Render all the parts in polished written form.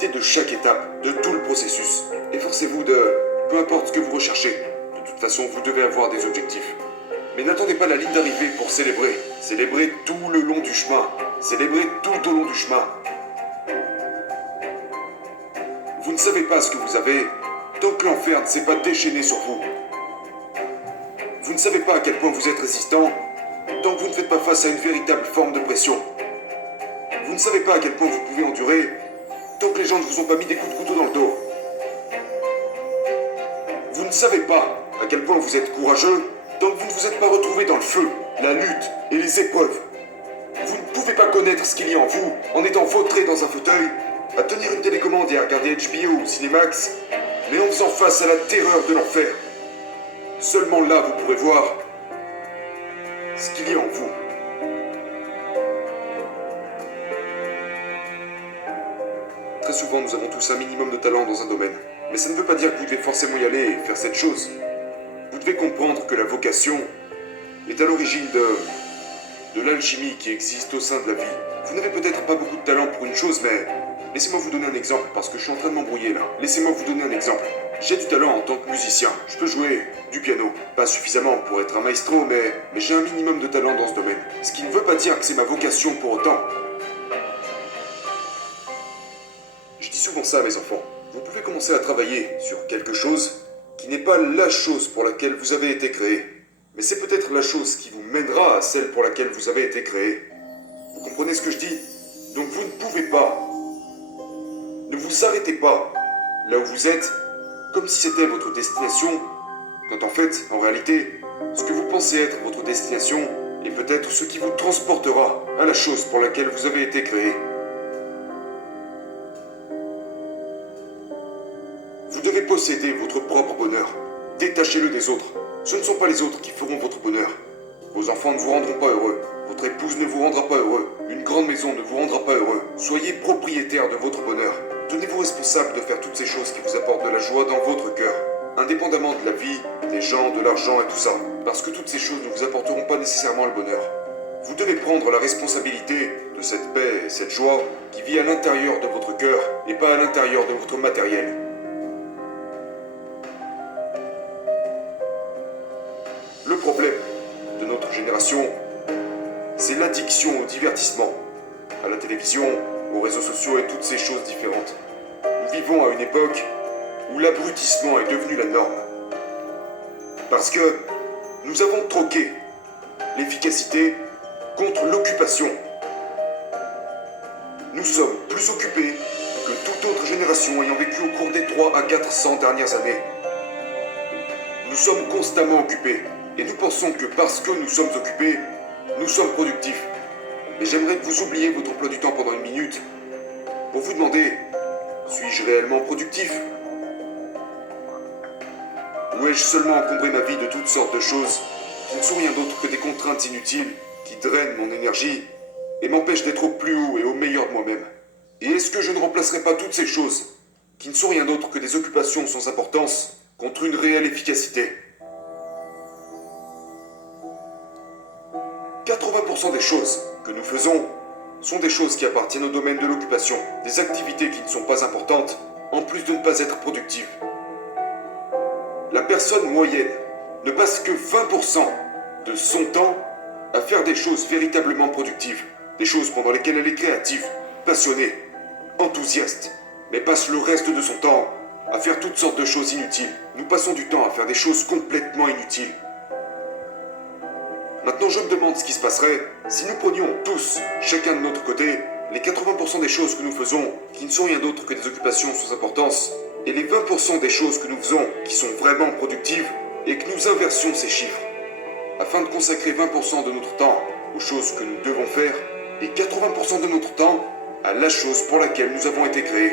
profitez de chaque étape, de tout le processus. Efforcez-vous de... peu importe ce que vous recherchez. De toute façon, vous devez avoir des objectifs. Mais n'attendez pas la ligne d'arrivée pour célébrer. Célébrez tout le long du chemin. Célébrez tout au long du chemin. Vous ne savez pas ce que vous avez tant que l'enfer ne s'est pas déchaîné sur vous. Vous ne savez pas à quel point vous êtes résistant tant que vous ne faites pas face à une véritable forme de pression. Vous ne savez pas à quel point vous pouvez endurer tant que les gens ne vous ont pas mis des coups de couteau dans le dos. Vous ne savez pas à quel point vous êtes courageux tant que vous ne vous êtes pas retrouvé dans le feu, la lutte et les épreuves. Vous ne pouvez pas connaître ce qu'il y a en vous en étant vautré dans un fauteuil, à tenir une télécommande et à regarder HBO ou Cinemax, mais en faisant face à la terreur de l'enfer. Seulement là, vous pourrez voir ce qu'il y a en vous. Très souvent, nous avons tous un minimum de talent dans un domaine. Mais ça ne veut pas dire que vous devez forcément y aller et faire cette chose. Vous devez comprendre que la vocation est à l'origine de l'alchimie qui existe au sein de la vie. Vous n'avez peut-être pas beaucoup de talent pour une chose, mais laissez-moi vous donner un exemple, parce que je suis en train de m'embrouiller là. Laissez-moi vous donner un exemple. J'ai du talent en tant que musicien. Je peux jouer du piano. Pas suffisamment pour être un maestro, mais j'ai un minimum de talent dans ce domaine. Ce qui ne veut pas dire que c'est ma vocation pour autant. Je dis souvent ça à mes enfants. Vous pouvez commencer à travailler sur quelque chose qui n'est pas la chose pour laquelle vous avez été créé. Mais c'est peut-être la chose qui vous mènera à celle pour laquelle vous avez été créé. Vous comprenez ce que je dis? Donc vous ne pouvez pas. Ne vous arrêtez pas là où vous êtes, comme si c'était votre destination, quand en fait, en réalité, ce que vous pensez être votre destination est peut-être ce qui vous transportera à la chose pour laquelle vous avez été créé. Vous devez posséder votre propre bonheur. Détachez-le des autres. Ce ne sont pas les autres qui feront votre bonheur. Vos enfants ne vous rendront pas heureux. Votre épouse ne vous rendra pas heureux. Une grande maison ne vous rendra pas heureux. Soyez propriétaire de votre bonheur. Tenez-vous responsable de faire toutes ces choses qui vous apportent de la joie dans votre cœur, indépendamment de la vie, des gens, de l'argent et tout ça. Parce que toutes ces choses ne vous apporteront pas nécessairement le bonheur. Vous devez prendre la responsabilité de cette paix et cette joie qui vit à l'intérieur de votre cœur et pas à l'intérieur de votre matériel. Le problème de notre génération, c'est l'addiction au divertissement, à la télévision, aux réseaux sociaux et toutes ces choses différentes. Nous vivons à une époque où l'abrutissement est devenu la norme. Parce que nous avons troqué l'efficacité contre l'occupation. Nous sommes plus occupés que toute autre génération ayant vécu au cours des 300 à 400 dernières années. Nous sommes constamment occupés. Et nous pensons que parce que nous sommes occupés, nous sommes productifs. Et j'aimerais que vous oubliez votre emploi du temps pendant une minute pour vous demander, suis-je réellement productif? Ou ai-je seulement encombré ma vie de toutes sortes de choses qui ne sont rien d'autre que des contraintes inutiles qui drainent mon énergie et m'empêchent d'être au plus haut et au meilleur de moi-même? Et est-ce que je ne remplacerai pas toutes ces choses qui ne sont rien d'autre que des occupations sans importance contre une réelle efficacité? 80% des choses que nous faisons sont des choses qui appartiennent au domaine de l'occupation, des activités qui ne sont pas importantes, en plus de ne pas être productives. La personne moyenne ne passe que 20% de son temps à faire des choses véritablement productives, des choses pendant lesquelles elle est créative, passionnée, enthousiaste, mais passe le reste de son temps à faire toutes sortes de choses inutiles. Nous passons du temps à faire des choses complètement inutiles. Maintenant, je me demande ce qui se passerait si nous prenions tous, chacun de notre côté, les 80% des choses que nous faisons, qui ne sont rien d'autre que des occupations sans importance, et les 20% des choses que nous faisons, qui sont vraiment productives, et que nous inversions ces chiffres, afin de consacrer 20% de notre temps aux choses que nous devons faire, et 80% de notre temps à la chose pour laquelle nous avons été créés.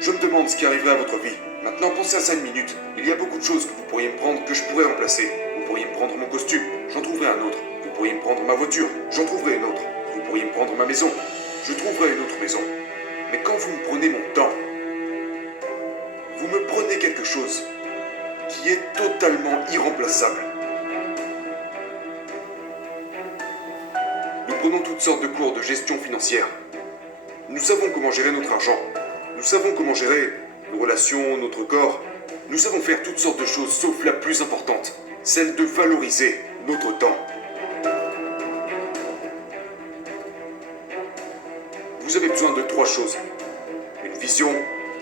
Je me demande ce qui arriverait à votre vie. Maintenant, pensez à ça une minute. Il y a beaucoup de choses que vous pourriez me prendre que je pourrais remplacer. Vous pourriez me prendre mon costume, j'en trouverai un autre. Vous pourriez me prendre ma voiture, j'en trouverai une autre. Vous pourriez me prendre ma maison, je trouverai une autre maison. Mais quand vous me prenez mon temps, vous me prenez quelque chose qui est totalement irremplaçable. Nous prenons toutes sortes de cours de gestion financière. Nous savons comment gérer notre argent. Nous savons comment gérer nos relations, notre corps. Nous savons faire toutes sortes de choses, sauf la plus importante, celle de valoriser notre temps. Vous avez besoin de 3 choses. Une vision,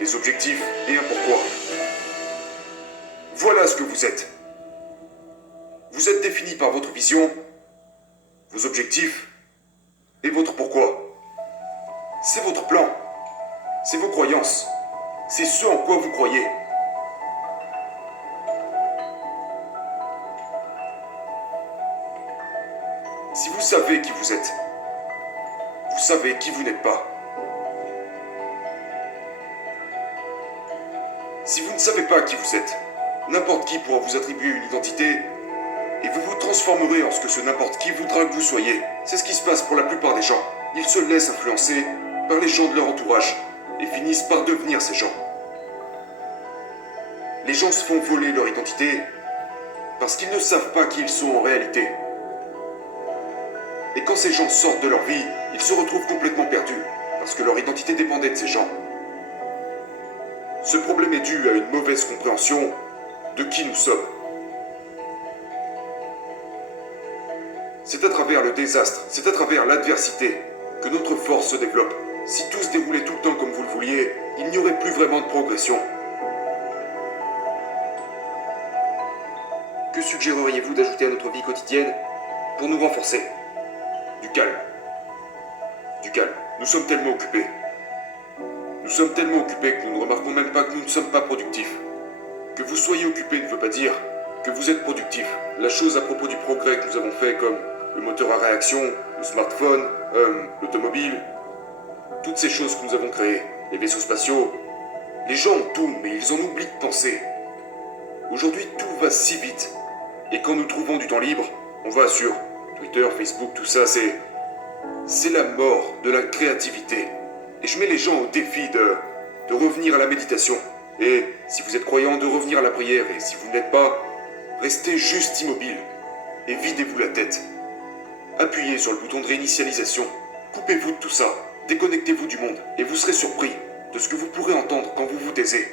des objectifs et un pourquoi. Voilà ce que vous êtes. Vous êtes défini par votre vision, vos objectifs et votre pourquoi. C'est votre plan. C'est vos croyances. C'est ce en quoi vous croyez. Si vous savez qui vous êtes, vous savez qui vous n'êtes pas. Si vous ne savez pas qui vous êtes, n'importe qui pourra vous attribuer une identité et vous vous transformerez en ce que ce n'importe qui voudra que vous soyez. C'est ce qui se passe pour la plupart des gens. Ils se laissent influencer par les gens de leur entourage et finissent par devenir ces gens. Les gens se font voler leur identité parce qu'ils ne savent pas qui ils sont en réalité. Et quand ces gens sortent de leur vie, ils se retrouvent complètement perdus parce que leur identité dépendait de ces gens. Ce problème est dû à une mauvaise compréhension de qui nous sommes. C'est à travers le désastre, c'est à travers l'adversité que notre force se développe. Si tout se déroulait tout le temps comme vous le vouliez, il n'y aurait plus vraiment de progression. Que suggéreriez-vous d'ajouter à notre vie quotidienne pour nous renforcer? Du calme. Du calme. Nous sommes tellement occupés. Nous sommes tellement occupés que nous ne remarquons même pas que nous ne sommes pas productifs. Que vous soyez occupé ne veut pas dire que vous êtes productif. La chose à propos du progrès que nous avons fait, comme le moteur à réaction, le smartphone, l'automobile, toutes ces choses que nous avons créées, les vaisseaux spatiaux, les gens ont tout, mais ils en oublient de penser. Aujourd'hui, tout va si vite. Et quand nous trouvons du temps libre, on va sur Twitter, Facebook, tout ça, c'est la mort de la créativité. Et je mets les gens au défi de revenir à la méditation. Et si vous êtes croyant, de revenir à la prière. Et si vous ne l'êtes pas, restez juste immobile. Et videz-vous la tête. Appuyez sur le bouton de réinitialisation. Coupez-vous de tout ça. Déconnectez-vous du monde. Et vous serez surpris de ce que vous pourrez entendre quand vous vous taisez.